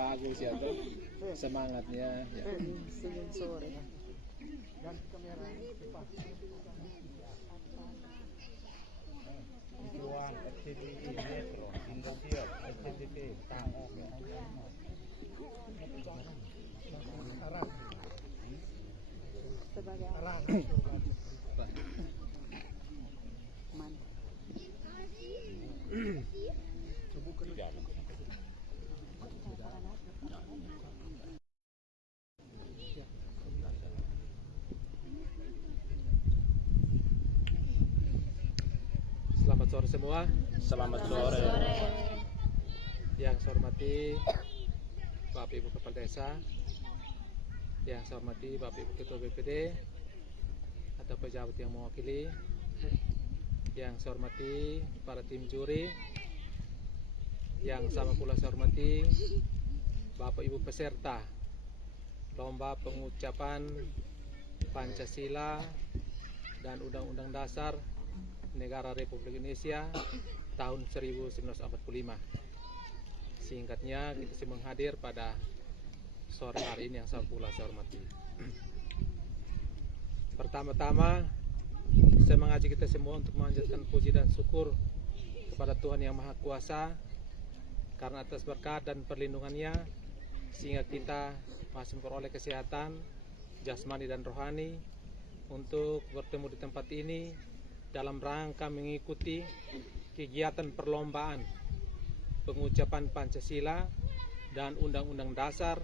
bagus ya tuh semangatnya. Ya. Senin sore. Ganti kamera. Juang FTV Metro Indonesia FTV Tangok Arab Sebagai Arab man. Selamat sore semua. Selamat sore. Yang saya hormati Bapak Ibu Kepala Desa, yang saya hormati Bapak Ibu Ketua BPD atau pejabat yang mewakili, yang saya hormati para tim juri, yang sama pula saya hormati Bapak Ibu peserta lomba pengucapan Pancasila dan Undang-Undang Dasar Negara Republik Indonesia tahun 1945. Singkatnya, kita semua hadir pada sore hari ini yang saya pula saya hormati. Pertama-tama, saya mengajak kita semua untuk memanjatkan puji dan syukur kepada Tuhan Yang Maha Kuasa karena atas berkat dan perlindungannya sehingga kita masih memperoleh kesehatan jasmani dan rohani untuk bertemu di tempat ini dalam rangka mengikuti kegiatan perlombaan pengucapan Pancasila dan Undang-Undang Dasar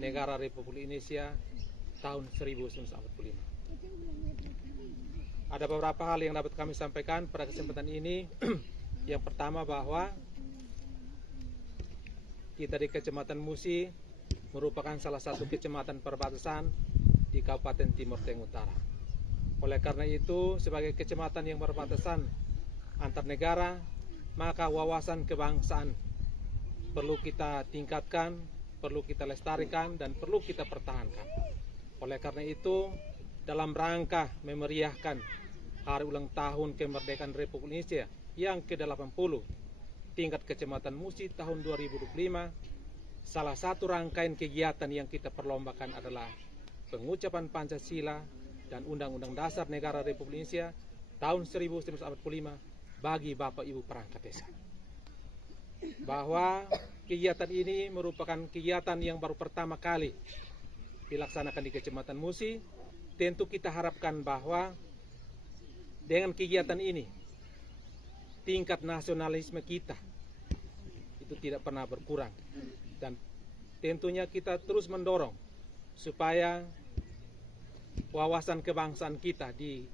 Negara Republik Indonesia tahun 1945. Ada beberapa hal yang dapat kami sampaikan pada kesempatan ini. Yang pertama bahwa kita di Kecamatan Musi merupakan salah satu kecamatan perbatasan di Kabupaten Timur Tengah Utara. Oleh karena itu, sebagai kecamatan yang berbatasan antar negara, maka wawasan kebangsaan perlu kita tingkatkan, perlu kita lestarikan, dan perlu kita pertahankan. Oleh karena itu, dalam rangka memeriahkan Hari Ulang Tahun Kemerdekaan Republik Indonesia yang ke-80 tingkat Kecamatan Musi tahun 2025, salah satu rangkaian kegiatan yang kita perlombakan adalah pengucapan Pancasila dan Undang-Undang Dasar Negara Republik Indonesia tahun 1945 bagi Bapak Ibu perangkat desa. Bahwa kegiatan ini merupakan kegiatan yang baru pertama kali dilaksanakan di Kecamatan Musi. Tentu kita harapkan bahwa dengan kegiatan ini tingkat nasionalisme kita itu tidak pernah berkurang, dan tentunya kita terus mendorong supaya wawasan kebangsaan kita di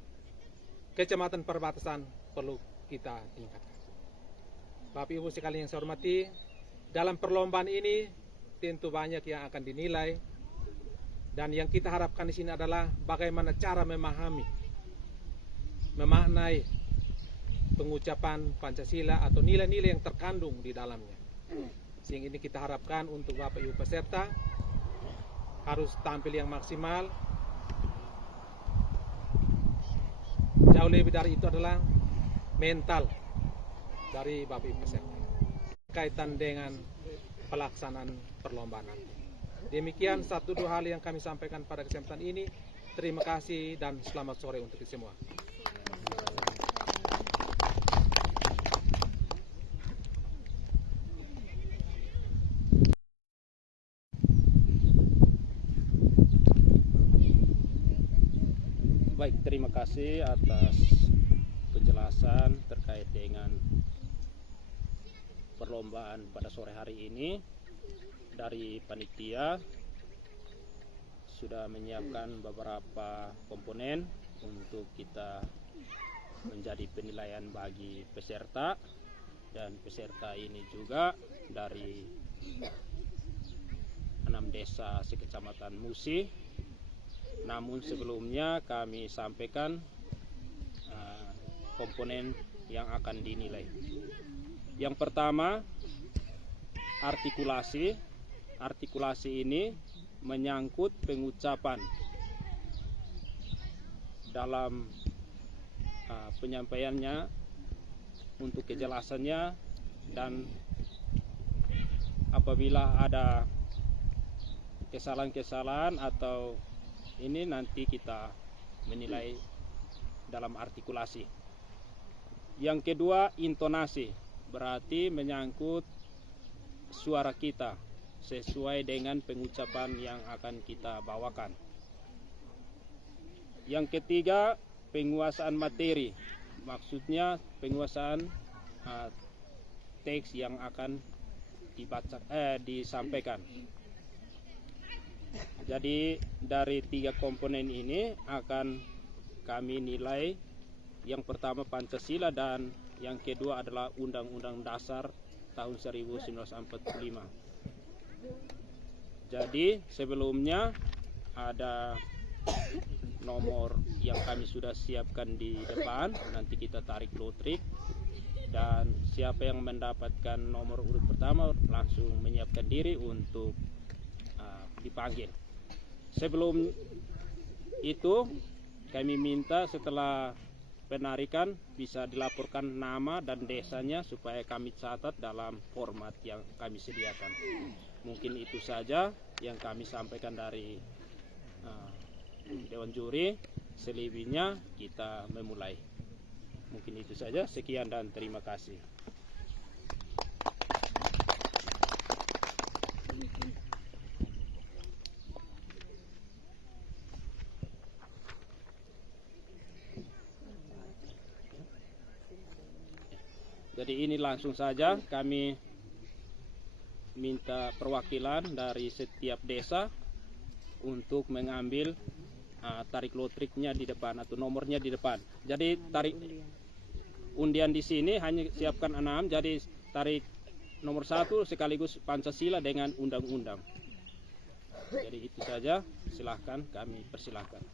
kecamatan perbatasan perlu kita tingkatkan. Bapak Ibu sekalian yang saya hormati, dalam perlombaan ini tentu banyak yang akan dinilai, dan yang kita harapkan di sini adalah bagaimana cara memahami, memaknai pengucapan Pancasila atau nilai-nilai yang terkandung di dalamnya. Sehingga ini kita harapkan untuk Bapak Ibu peserta harus tampil yang maksimal. Jauh lebih dari itu adalah mental dari Bapak Ibu peserta kaitan dengan pelaksanaan perlombaan nanti. Demikian satu dua hal yang kami sampaikan pada kesempatan ini. Terima kasih dan selamat sore untuk kita semua. Baik, terima kasih atas penjelasan terkait dengan perlombaan pada sore hari ini. Dari panitia sudah menyiapkan beberapa komponen untuk kita menjadi penilaian bagi peserta, dan peserta ini juga dari 6 desa sekecamatan Musi. Namun sebelumnya kami sampaikan komponen yang akan dinilai. Yang pertama, artikulasi. Artikulasi ini menyangkut pengucapan dalam penyampaiannya, untuk kejelasannya dan apabila ada kesalahan-kesalahan atau ini nanti kita menilai dalam artikulasi. Yang kedua, intonasi, berarti menyangkut suara kita sesuai dengan pengucapan yang akan kita bawakan. Yang ketiga, penguasaan materi, maksudnya penguasaan teks yang akan disampaikan. Jadi dari 3 komponen ini akan kami nilai. Yang pertama Pancasila dan yang kedua adalah Undang-Undang Dasar tahun 1945. Jadi sebelumnya ada nomor yang kami sudah siapkan di depan, nanti kita tarik lotrik dan siapa yang mendapatkan nomor urut pertama langsung menyiapkan diri untuk dipanggil. Sebelum itu kami minta setelah penarikan bisa dilaporkan nama dan desanya supaya kami catat dalam format yang kami sediakan. Mungkin itu saja yang kami sampaikan dari Dewan Juri. Selebihnya kita memulai. Mungkin itu saja. Sekian dan terima kasih. Jadi ini langsung saja kami minta perwakilan dari setiap desa untuk mengambil tarik lotriknya di depan atau nomornya di depan. Jadi tarik undian di sini hanya siapkan 6, jadi tarik nomor 1 sekaligus Pancasila dengan undang-undang. Jadi itu saja, silahkan kami persilahkan.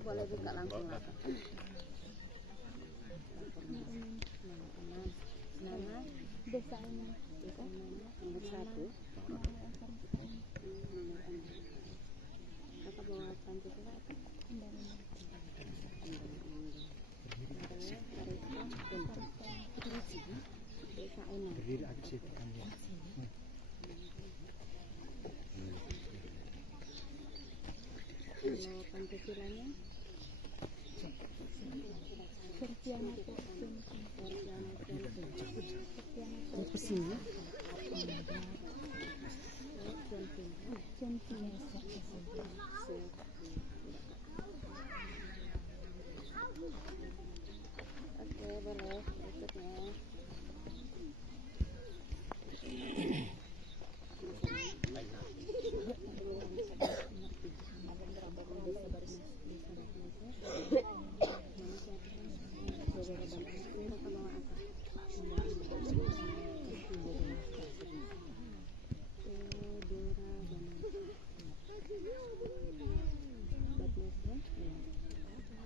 Boleh buka langsung apa? Nama desa ini. Nomor 1. Kakak bawa Pancasila apa? Desa ini. Berdiri ada situ kan ya. Kalau Pancasilanya oke, boleh berikutnya.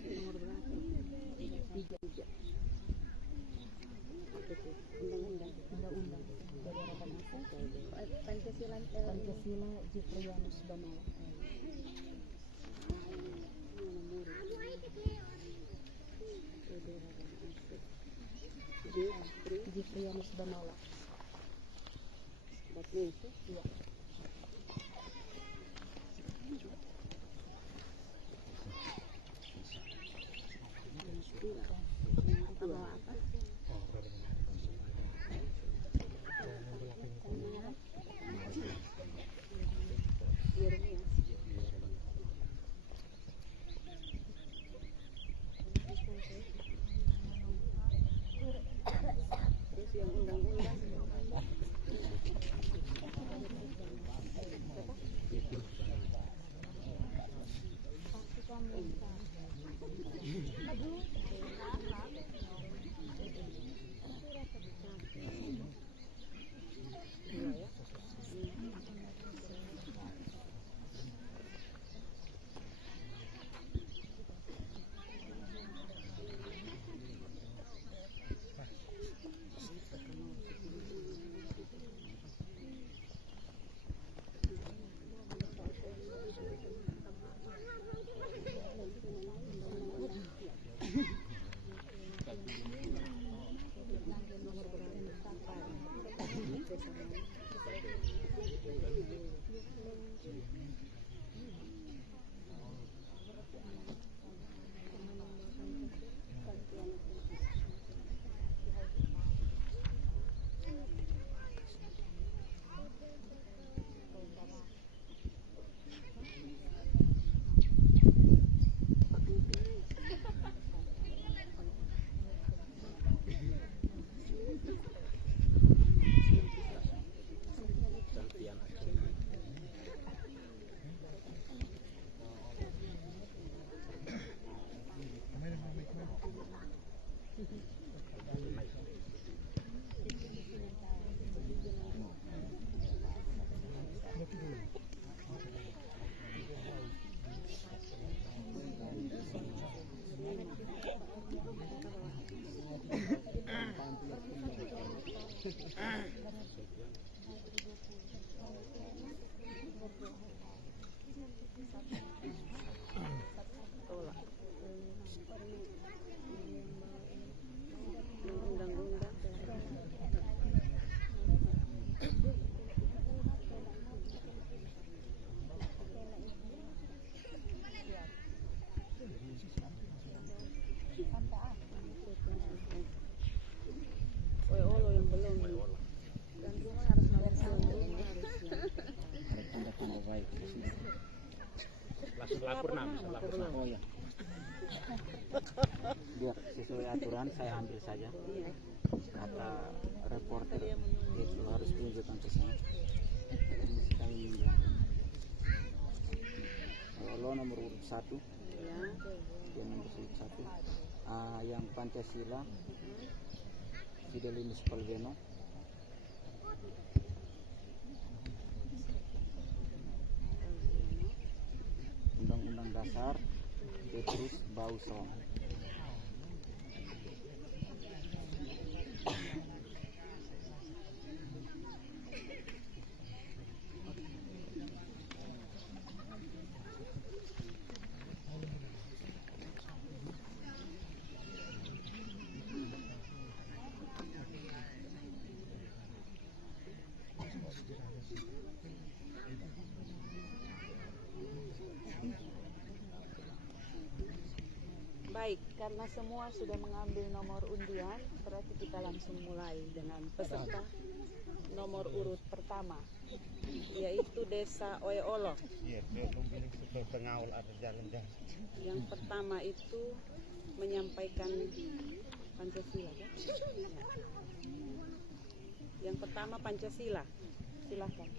Nomor berapa? 3. Undang-undang Daerah Bangsa. Pancasila Jufrianus Bamala. Jufrianus Bamala. Iya. Bawa apa? Terus yang undang-undang Lapor nama. Oh ya. Biar sesuai aturan saya ambil saja. Kata reporter itu harus tunjukkan ke sana. Kami Lo nomor urut 1. Dia nomor urut 1. Yang Pancasila Fidelinus Palveno. Undang-Undang Dasar Petrus Bauson. Baik, karena semua sudah mengambil nomor undian, berarti kita langsung mulai dengan peserta nomor urut pertama, yaitu Desa Oeolo. Iya, belum bilang sebagai pengawal ada jalan-jalan. Yang pertama itu menyampaikan Pancasila, kan? Ya. Yang pertama Pancasila, silakan.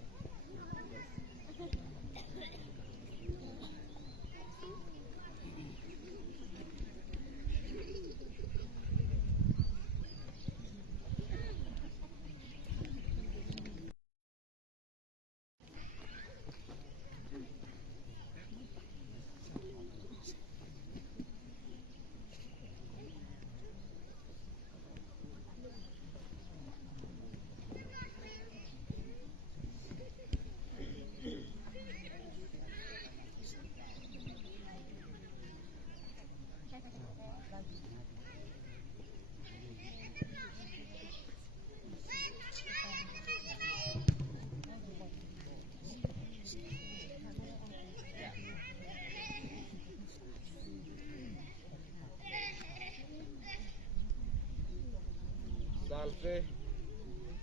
Salve,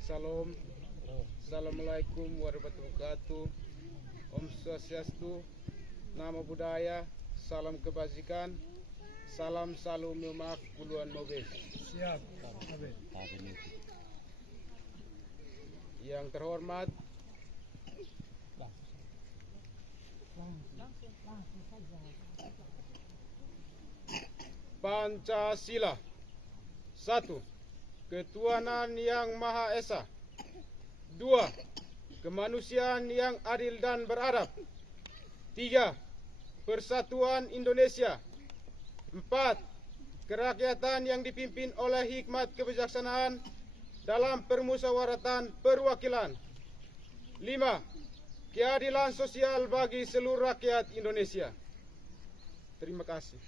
Salam, Assalamualaikum warahmatullahi wabarakatuh. Om Swastiastu, Nama Budaya, Salam Kebajikan, Salam Salu Maaf Puluhan Mobes. Siap. Yang terhormat Pancasila. 1. Ketuhanan yang Maha Esa. 2. Kemanusiaan yang adil dan beradab. 3. Persatuan Indonesia. 4. Kerakyatan yang dipimpin oleh hikmat kebijaksanaan dalam permusyawaratan perwakilan. 5. Keadilan sosial bagi seluruh rakyat Indonesia. Terima kasih.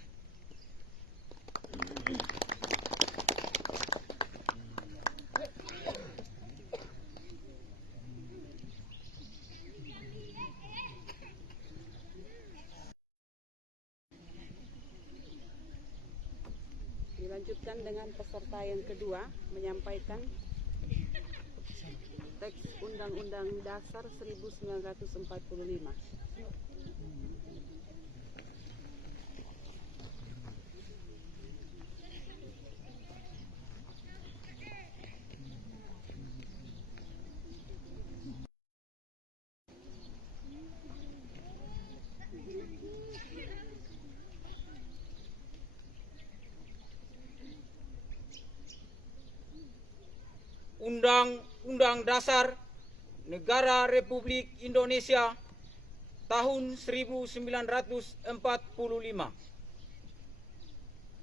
Dilanjutkan dengan peserta yang kedua menyampaikan teks Undang-Undang Dasar 1945. Undang-Undang Dasar Negara Republik Indonesia tahun 1945.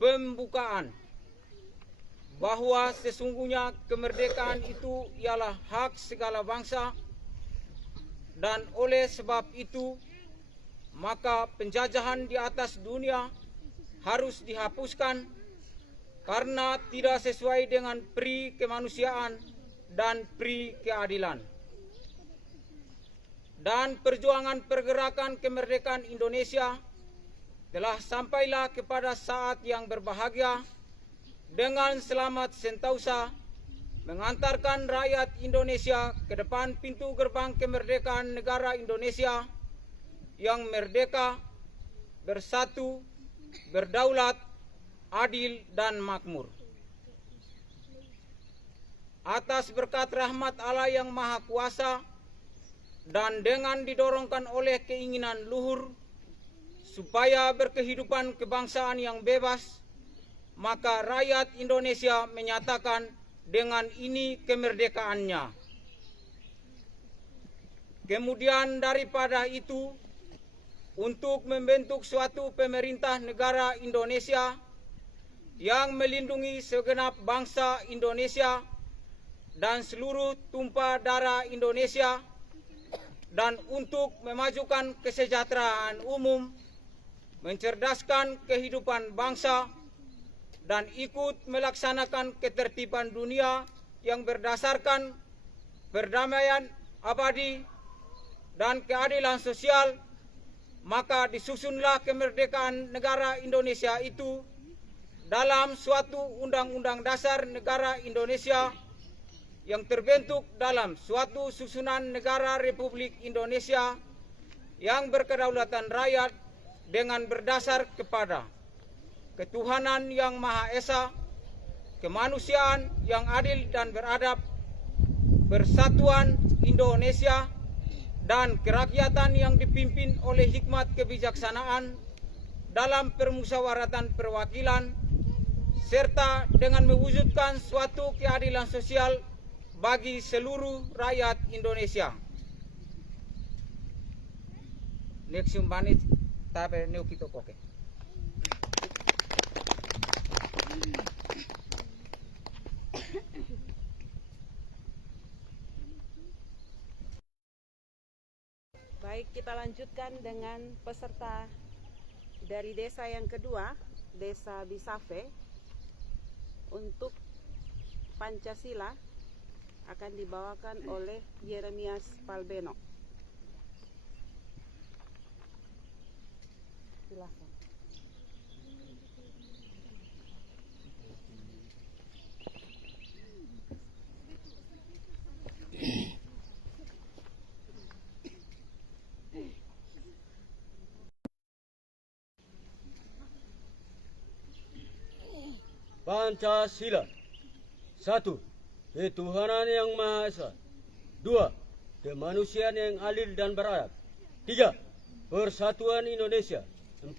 Pembukaan. Bahwa sesungguhnya kemerdekaan itu ialah hak segala bangsa, dan oleh sebab itu maka penjajahan di atas dunia harus dihapuskan karena tidak sesuai dengan pri kemanusiaan dan pri keadilan. Dan perjuangan pergerakan kemerdekaan Indonesia telah sampailah kepada saat yang berbahagia dengan selamat sentosa mengantarkan rakyat Indonesia ke depan pintu gerbang kemerdekaan negara Indonesia yang merdeka, bersatu, berdaulat, adil dan makmur. Atas berkat rahmat Allah yang Maha Kuasa dan dengan didorongkan oleh keinginan luhur supaya berkehidupan kebangsaan yang bebas, maka rakyat Indonesia menyatakan dengan ini kemerdekaannya. Kemudian daripada itu, untuk membentuk suatu pemerintah negara Indonesia yang melindungi segenap bangsa Indonesia dan seluruh tumpah darah Indonesia, dan untuk memajukan kesejahteraan umum, mencerdaskan kehidupan bangsa, dan ikut melaksanakan ketertiban dunia yang berdasarkan perdamaian abadi dan keadilan sosial, maka disusunlah kemerdekaan negara Indonesia itu dalam suatu Undang-Undang Dasar Negara Indonesia yang terbentuk dalam suatu susunan negara Republik Indonesia yang berkedaulatan rakyat dengan berdasar kepada ketuhanan yang Maha Esa, kemanusiaan yang adil dan beradab, persatuan Indonesia, dan kerakyatan yang dipimpin oleh hikmat kebijaksanaan dalam permusyawaratan perwakilan, serta dengan mewujudkan suatu keadilan sosial bagi seluruh rakyat Indonesia. Nexium banit tape neukito koke. Baik, kita lanjutkan dengan peserta dari desa yang kedua, Desa Bisafe. Untuk Pancasila akan dibawakan oleh Yeremias Palbeno. Silakan. Pancasila. 1. Ketuhanan yang Maha Esa. 2. Kemanusiaan yang adil dan beradab. 3. Persatuan Indonesia. 4.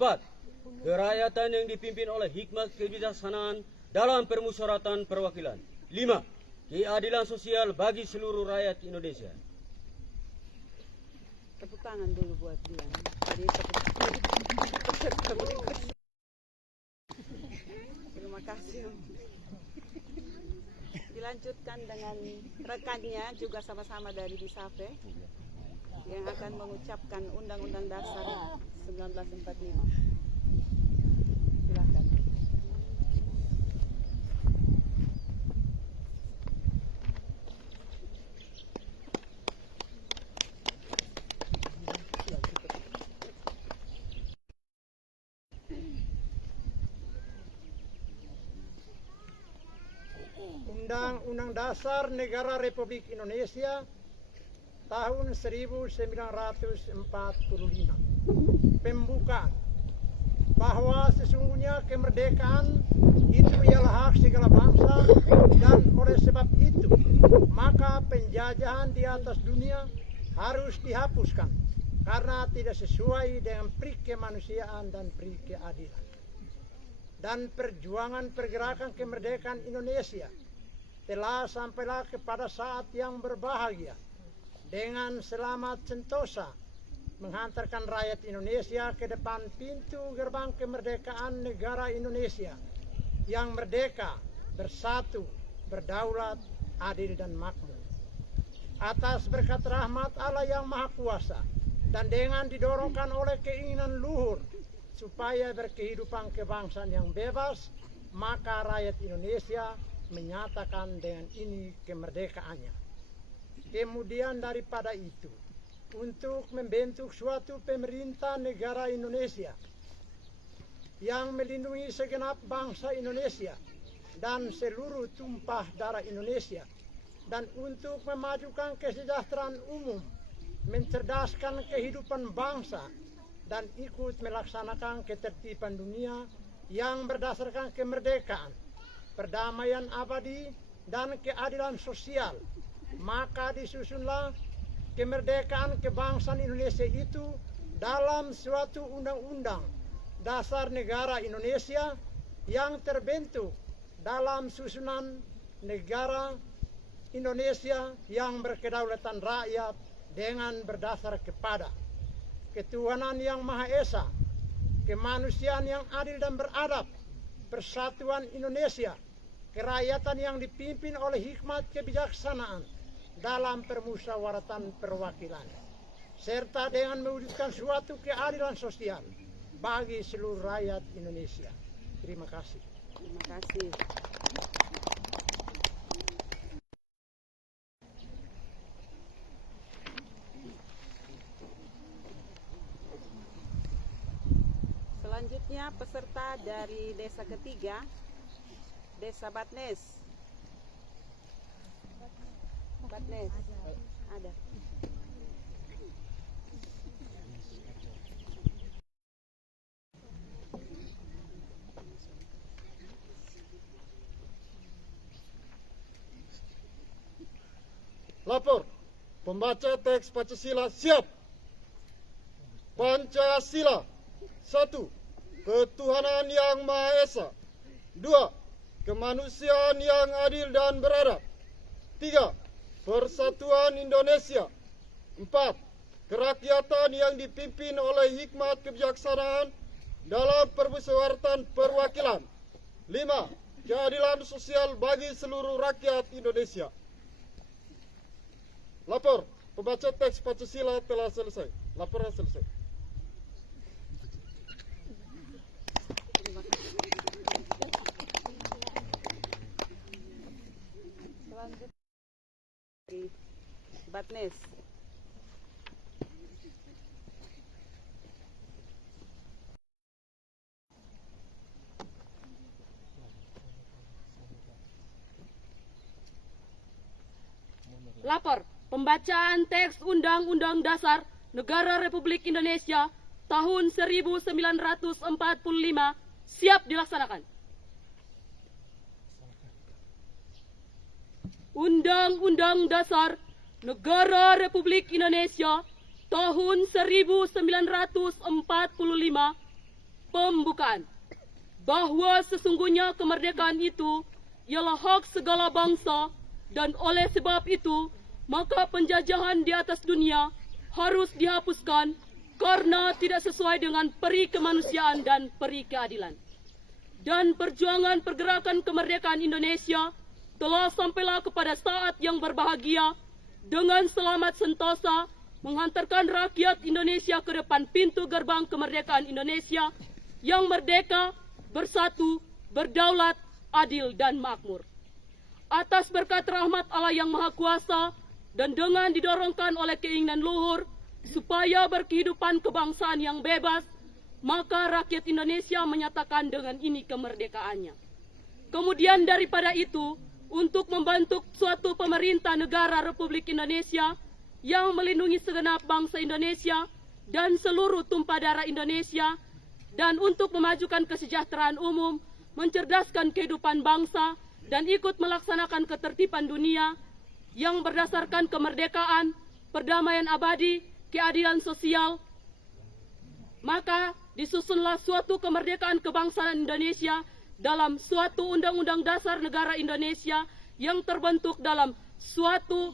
Kerakyatan yang dipimpin oleh hikmat kebijaksanaan dalam permusyawaratan perwakilan. 5. Keadilan sosial bagi seluruh rakyat Indonesia. Tepuk tangan dulu buat dia. Jadi terima kasih. Dilanjutkan dengan rekannya juga sama-sama dari Bisafe yang akan mengucapkan Undang-Undang Dasar 1945. Silakan. Undang-Undang Dasar Negara Republik Indonesia tahun 1945. Pembukaan bahwa sesungguhnya kemerdekaan itu ialah hak segala bangsa, dan oleh sebab itu maka penjajahan di atas dunia harus dihapuskan karena tidak sesuai dengan pri kemanusiaan dan pri keadilan. Dan perjuangan pergerakan kemerdekaan Indonesia telah sampailah kepada saat yang berbahagia dengan selamat sentosa menghantarkan rakyat Indonesia ke depan pintu gerbang kemerdekaan negara Indonesia yang merdeka, bersatu, berdaulat, adil dan makmur. Atas berkat rahmat Allah yang Maha Kuasa dan dengan didorongkan oleh keinginan luhur supaya berkehidupan kebangsaan yang bebas, maka rakyat Indonesia menyatakan dengan ini kemerdekaannya. Kemudian daripada itu, untuk membentuk suatu pemerintah negara Indonesia yang melindungi segenap bangsa Indonesia dan seluruh tumpah darah Indonesia, dan untuk memajukan kesejahteraan umum, mencerdaskan kehidupan bangsa, dan ikut melaksanakan ketertiban dunia yang berdasarkan kemerdekaan, perdamaian abadi, dan keadilan sosial, maka disusunlah kemerdekaan kebangsaan Indonesia itu dalam suatu undang-undang dasar negara Indonesia yang terbentuk dalam susunan negara Indonesia yang berkedaulatan rakyat dengan berdasar kepada ketuhanan yang Maha Esa, kemanusiaan yang adil dan beradab, persatuan Indonesia, kerakyatan yang dipimpin oleh hikmat kebijaksanaan dalam permusyawaratan perwakilan, serta dengan mewujudkan suatu keadilan sosial bagi seluruh rakyat Indonesia. Terima kasih. Terima kasih. Selanjutnya peserta dari desa ketiga, Desa Batnes. Batnes, ada. Lapor. Pembaca teks Pancasila siap. Pancasila. 1. Ketuhanan yang Maha Esa. 2. Kemanusiaan yang adil dan beradab. 3. Persatuan Indonesia. 4. Kerakyatan yang dipimpin oleh hikmat kebijaksanaan dalam permusyawaratan perwakilan. 5. Keadilan sosial bagi seluruh rakyat Indonesia. Lapor. Pembaca teks Pancasila telah selesai. Laporan selesai. Batnes. Lapor. Pembacaan teks Undang-Undang Dasar Negara Republik Indonesia tahun 1945 siap dilaksanakan. Undang-Undang Dasar Negara Republik Indonesia tahun 1945 pembukaan. Bahwa sesungguhnya kemerdekaan itu ialah hak segala bangsa, dan oleh sebab itu maka penjajahan di atas dunia harus dihapuskan karena tidak sesuai dengan peri kemanusiaan dan peri keadilan. Dan perjuangan pergerakan kemerdekaan Indonesia telah sampailah kepada saat yang berbahagia dengan selamat sentosa menghantarkan rakyat Indonesia ke depan pintu gerbang kemerdekaan Indonesia yang merdeka, bersatu, berdaulat, adil dan makmur. Atas berkat rahmat Allah yang Maha Kuasa dan dengan didorongkan oleh keinginan luhur supaya berkehidupan kebangsaan yang bebas, maka rakyat Indonesia menyatakan dengan ini kemerdekaannya. Kemudian daripada itu, untuk membentuk suatu pemerintah negara Republik Indonesia yang melindungi segenap bangsa Indonesia dan seluruh tumpah darah Indonesia, dan untuk memajukan kesejahteraan umum, mencerdaskan kehidupan bangsa, dan ikut melaksanakan ketertiban dunia yang berdasarkan kemerdekaan, perdamaian abadi, keadilan sosial. Maka disusunlah suatu kemerdekaan kebangsaan Indonesia dalam suatu Undang-Undang Dasar Negara Indonesia yang terbentuk dalam suatu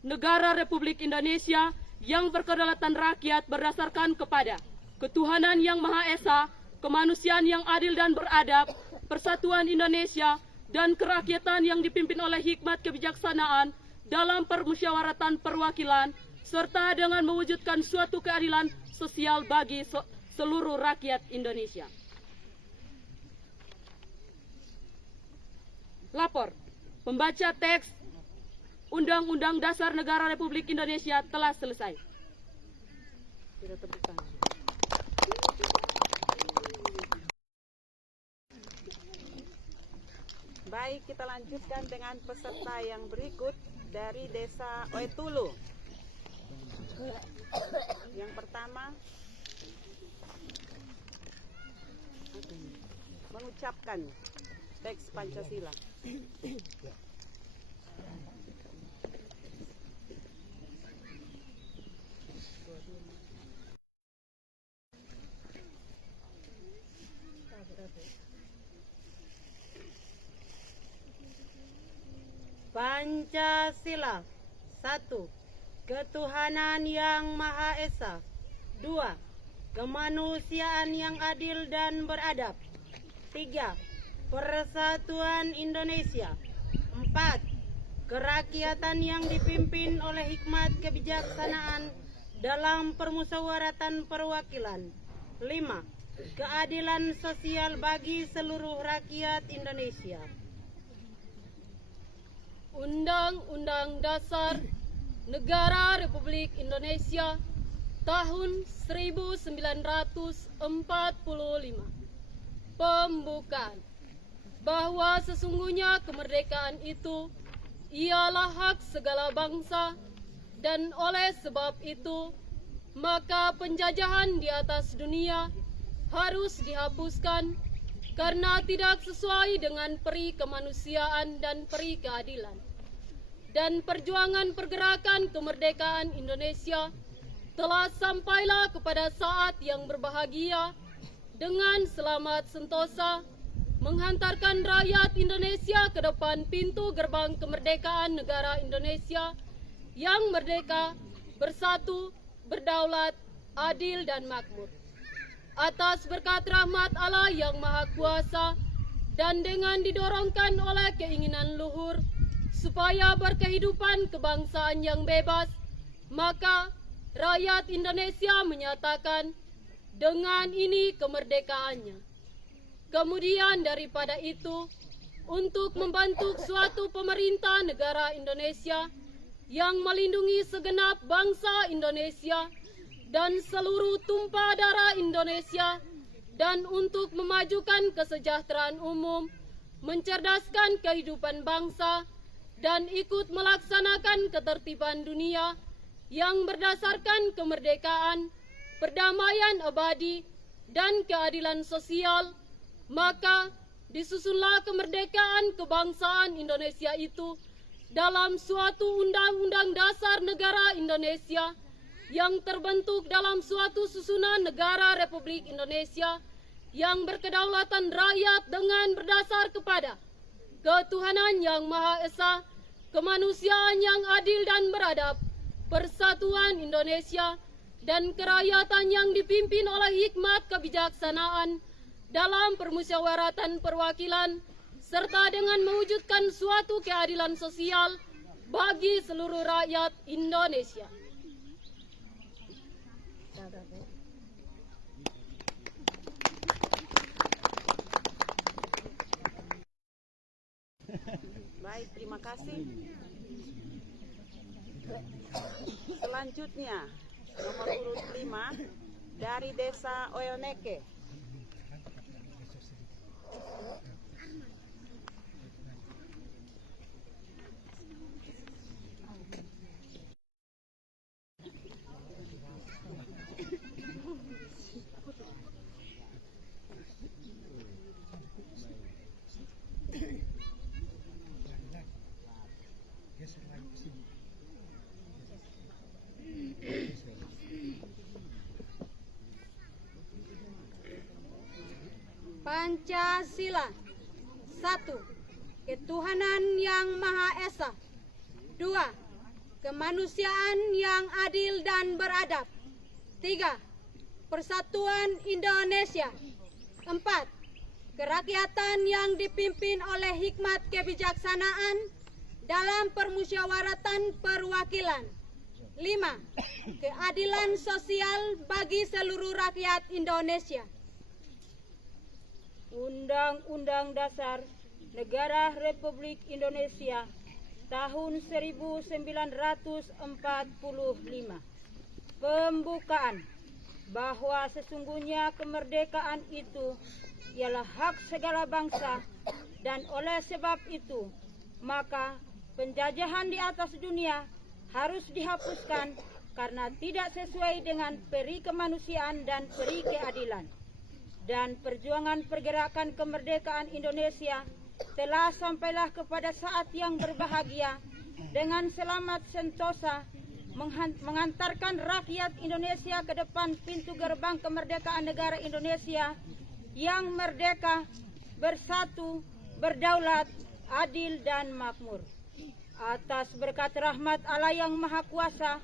negara Republik Indonesia yang berkedaulatan rakyat berdasarkan kepada ketuhanan yang Maha Esa, kemanusiaan yang adil dan beradab, persatuan Indonesia, dan kerakyatan yang dipimpin oleh hikmat kebijaksanaan dalam permusyawaratan perwakilan, serta dengan mewujudkan suatu keadilan sosial bagi seluruh rakyat Indonesia. Lapor, pembaca teks Undang-Undang Dasar Negara Republik Indonesia telah selesai. Tidak tepuk tangan. Baik, kita lanjutkan dengan peserta yang berikut dari Desa Oetulu. Yang pertama, mengucapkan teks Pancasila. Pancasila. 1. Ketuhanan yang Maha Esa. 2. Kemanusiaan yang adil dan beradab. 3. Persatuan Indonesia. 4. Kerakyatan yang dipimpin oleh hikmat kebijaksanaan dalam permusyawaratan perwakilan. 5. Keadilan sosial bagi seluruh rakyat Indonesia. Undang-Undang Dasar Negara Republik Indonesia tahun 1945. Pembukaan. Bahwa sesungguhnya kemerdekaan itu ialah hak segala bangsa, dan oleh sebab itu maka penjajahan di atas dunia harus dihapuskan karena tidak sesuai dengan peri kemanusiaan dan peri keadilan. Dan perjuangan pergerakan kemerdekaan Indonesia telah sampailah kepada saat yang berbahagia dengan selamat sentosa menghantarkan rakyat Indonesia ke depan pintu gerbang kemerdekaan negara Indonesia yang merdeka, bersatu, berdaulat, adil dan makmur. Atas berkat rahmat Allah yang Maha Kuasa dan dengan didorongkan oleh keinginan luhur supaya berkehidupan kebangsaan yang bebas, maka rakyat Indonesia menyatakan dengan ini kemerdekaannya. Kemudian daripada itu, untuk membentuk suatu pemerintah negara Indonesia yang melindungi segenap bangsa Indonesia dan seluruh tumpah darah Indonesia, dan untuk memajukan kesejahteraan umum, mencerdaskan kehidupan bangsa, dan ikut melaksanakan ketertiban dunia yang berdasarkan kemerdekaan, perdamaian abadi, dan keadilan sosial, maka disusunlah kemerdekaan kebangsaan Indonesia itu dalam suatu Undang-Undang Dasar Negara Indonesia yang terbentuk dalam suatu susunan negara Republik Indonesia yang berkedaulatan rakyat dengan berdasar kepada ketuhanan yang Maha Esa, kemanusiaan yang adil dan beradab, persatuan Indonesia, dan kerakyatan yang dipimpin oleh hikmat kebijaksanaan dalam permusyawaratan perwakilan, serta dengan mewujudkan suatu keadilan sosial bagi seluruh rakyat Indonesia. Baik, terima kasih. Selanjutnya, nomor urut 5 dari Desa Oyoneke. Pancasila. 1. Ketuhanan yang Maha Esa. 2. Kemanusiaan yang adil dan beradab. 3. Persatuan Indonesia. 4. Kerakyatan yang dipimpin oleh hikmat kebijaksanaan dalam permusyawaratan perwakilan. 5. Keadilan sosial bagi seluruh rakyat Indonesia. Undang-Undang Dasar Negara Republik Indonesia tahun 1945. Pembukaan. Bahwa sesungguhnya kemerdekaan itu ialah hak segala bangsa, dan oleh sebab itu maka penjajahan di atas dunia harus dihapuskan karena tidak sesuai dengan peri kemanusiaan dan peri keadilan. Dan perjuangan pergerakan kemerdekaan Indonesia telah sampailah kepada saat yang berbahagia dengan selamat sentosa mengantarkan rakyat Indonesia ke depan pintu gerbang kemerdekaan negara Indonesia yang merdeka, bersatu, berdaulat, adil dan makmur. Atas berkat rahmat Allah yang Maha Kuasa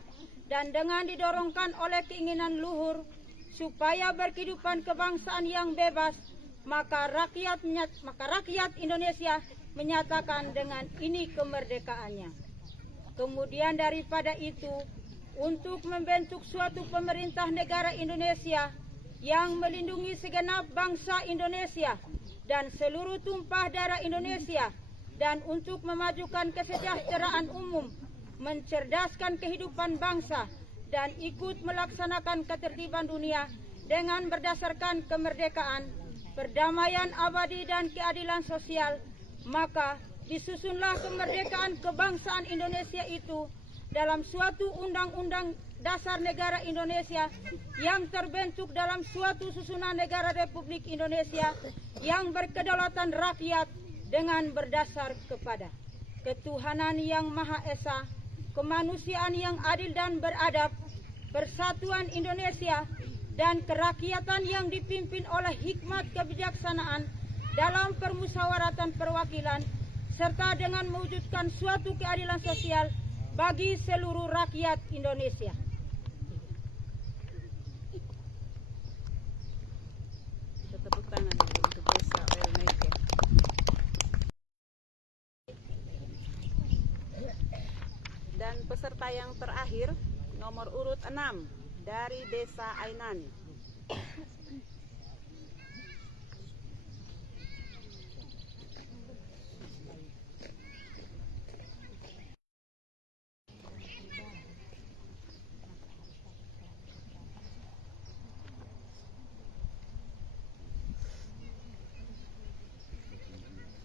dan dengan didorongkan oleh keinginan luhur supaya berkehidupan kebangsaan yang bebas, maka rakyat Indonesia menyatakan dengan ini kemerdekaannya. Kemudian daripada itu, untuk membentuk suatu pemerintah negara Indonesia yang melindungi segenap bangsa Indonesia dan seluruh tumpah darah Indonesia, dan untuk memajukan kesejahteraan umum, mencerdaskan kehidupan bangsa, dan ikut melaksanakan ketertiban dunia dengan berdasarkan kemerdekaan, perdamaian abadi dan keadilan sosial, maka disusunlah kemerdekaan kebangsaan Indonesia itu dalam suatu undang-undang dasar negara Indonesia yang terbentuk dalam suatu susunan negara Republik Indonesia yang berkedaulatan rakyat dengan berdasar kepada ketuhanan yang Maha Esa, kemanusiaan yang adil dan beradab, persatuan Indonesia, dan kerakyatan yang dipimpin oleh hikmat kebijaksanaan dalam permusyawaratan perwakilan, serta dengan mewujudkan suatu keadilan sosial bagi seluruh rakyat Indonesia. Tepuk tangan untuk Desa Oilmaker. Dan peserta yang terakhir, nomor urut 6 dari Desa Ainani.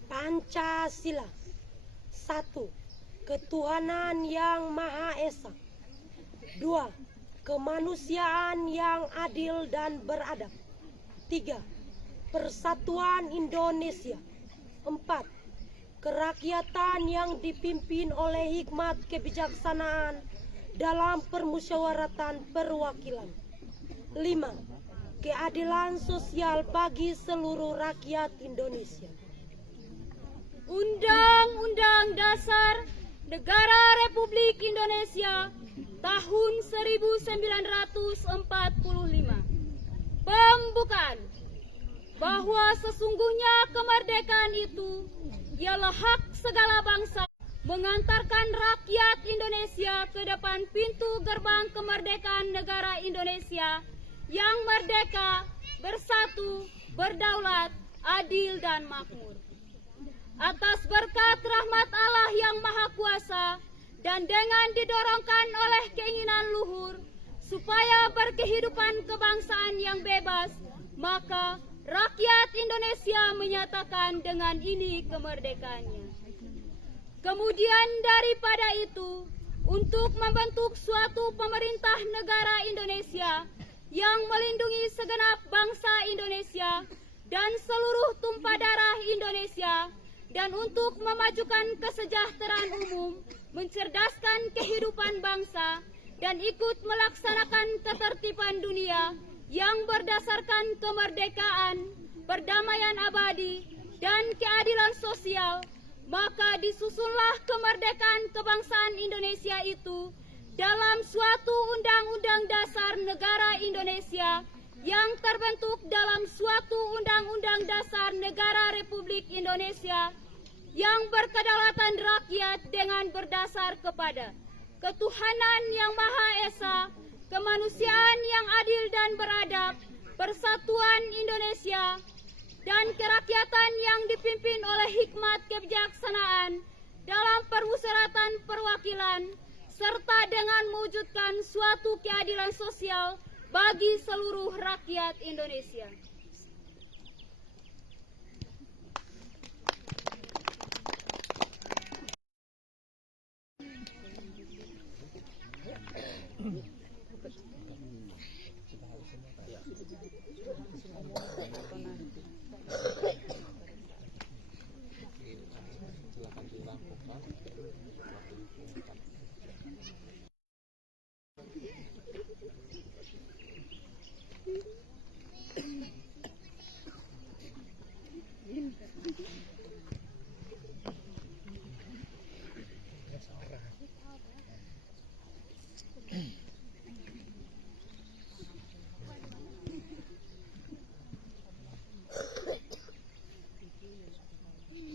Pancasila. 1. Ketuhanan yang Maha Esa. 2. Kemanusiaan yang adil dan beradab. 3. Persatuan Indonesia. 4. Kerakyatan yang dipimpin oleh hikmat kebijaksanaan dalam permusyawaratan perwakilan. 5. Keadilan sosial bagi seluruh rakyat Indonesia. Undang-Undang Dasar Negara Republik Indonesia tahun 1945. Pembukaan. Bahwa sesungguhnya kemerdekaan itu ialah hak segala bangsa, mengantarkan rakyat Indonesia ke depan pintu gerbang kemerdekaan negara Indonesia yang merdeka, bersatu, berdaulat, adil dan makmur. Atas berkat rahmat Allah yang Maha Kuasa dan dengan didorongkan oleh keinginan luhur supaya berkehidupan kebangsaan yang bebas, maka rakyat Indonesia menyatakan dengan ini kemerdekaannya. Kemudian daripada itu, untuk membentuk suatu pemerintah negara Indonesia yang melindungi segenap bangsa Indonesia dan seluruh tumpah darah Indonesia, dan untuk memajukan kesejahteraan umum, mencerdaskan kehidupan bangsa, dan ikut melaksanakan ketertiban dunia yang berdasarkan kemerdekaan, perdamaian abadi, dan keadilan sosial, maka disusunlah kemerdekaan kebangsaan Indonesia itu dalam suatu undang-undang dasar negara Indonesia yang terbentuk dalam suatu undang-undang dasar negara Republik Indonesia yang berkedaulatan rakyat dengan berdasar kepada ketuhanan yang Maha Esa, kemanusiaan yang adil dan beradab, persatuan Indonesia, dan kerakyatan yang dipimpin oleh hikmat kebijaksanaan dalam permusyawaratan perwakilan, serta dengan mewujudkan suatu keadilan sosial bagi seluruh rakyat Indonesia.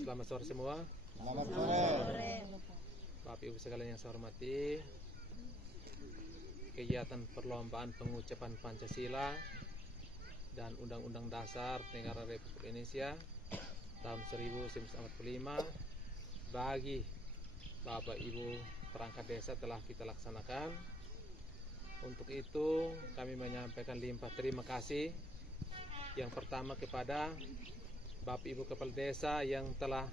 Selamat sore semua. Selamat sore. Bapak Ibu sekalian yang saya hormati, kegiatan perlombaan pengucapan Pancasila dan Undang-Undang Dasar Negara Republik Indonesia tahun 1945 bagi Bapak Ibu perangkat desa telah kita laksanakan. Untuk itu kami menyampaikan limpah terima kasih yang pertama kepada Bapak Ibu Kepala Desa yang telah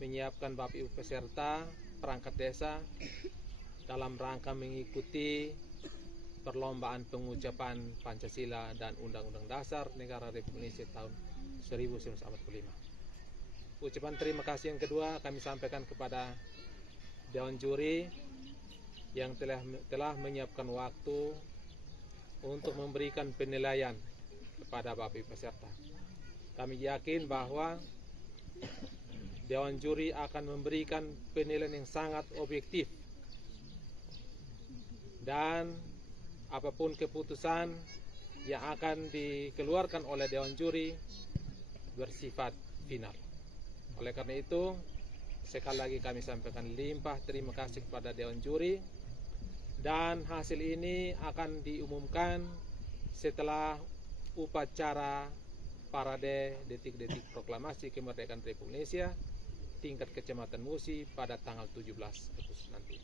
menyiapkan Bapak Ibu peserta perangkat desa dalam rangka mengikuti perlombaan pengucapan Pancasila dan Undang-Undang Dasar Negara Republik Indonesia tahun 1945. Ucapan terima kasih yang kedua kami sampaikan kepada Dewan Juri yang telah menyiapkan waktu untuk memberikan penilaian kepada Bapak Ibu peserta. Kami yakin bahwa Dewan Juri akan memberikan penilaian yang sangat objektif dan apapun keputusan yang akan dikeluarkan oleh Dewan Juri bersifat final. Oleh karena itu, sekali lagi kami sampaikan limpah terima kasih kepada Dewan Juri, dan hasil ini akan diumumkan setelah upacara parade detik-detik proklamasi kemerdekaan Republik Indonesia tingkat Kecamatan Musi pada tanggal 17 Agustus nanti.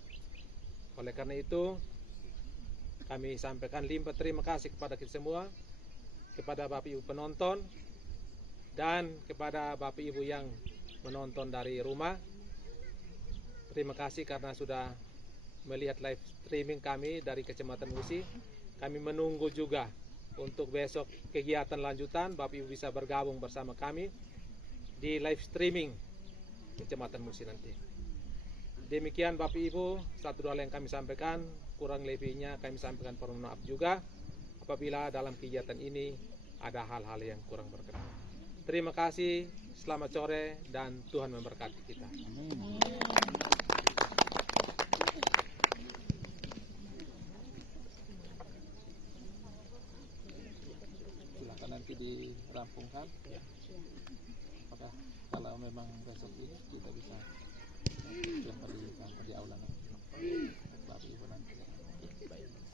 Oleh karena itu, kami sampaikan limpah terima kasih kepada kita semua, kepada Bapak Ibu penonton, dan kepada Bapak Ibu yang menonton dari rumah. Terima kasih karena sudah melihat live streaming kami dari Kecamatan Musi. Kami menunggu juga untuk besok kegiatan lanjutan, Bapak Ibu bisa bergabung bersama kami di live streaming Kecamatan Musi nanti. Demikian Bapak Ibu, satu dua yang kami sampaikan, kurang lebihnya kami sampaikan permohonan maaf juga apabila dalam kegiatan ini ada hal-hal yang kurang berkenan. Terima kasih, selamat sore, dan Tuhan memberkati kita. Amin. Silakan nanti dirampungkan. Ya. Apakah kalau memang besok ini kita bisa yang di aula nanti. Bapak Ibu nanti. Baik.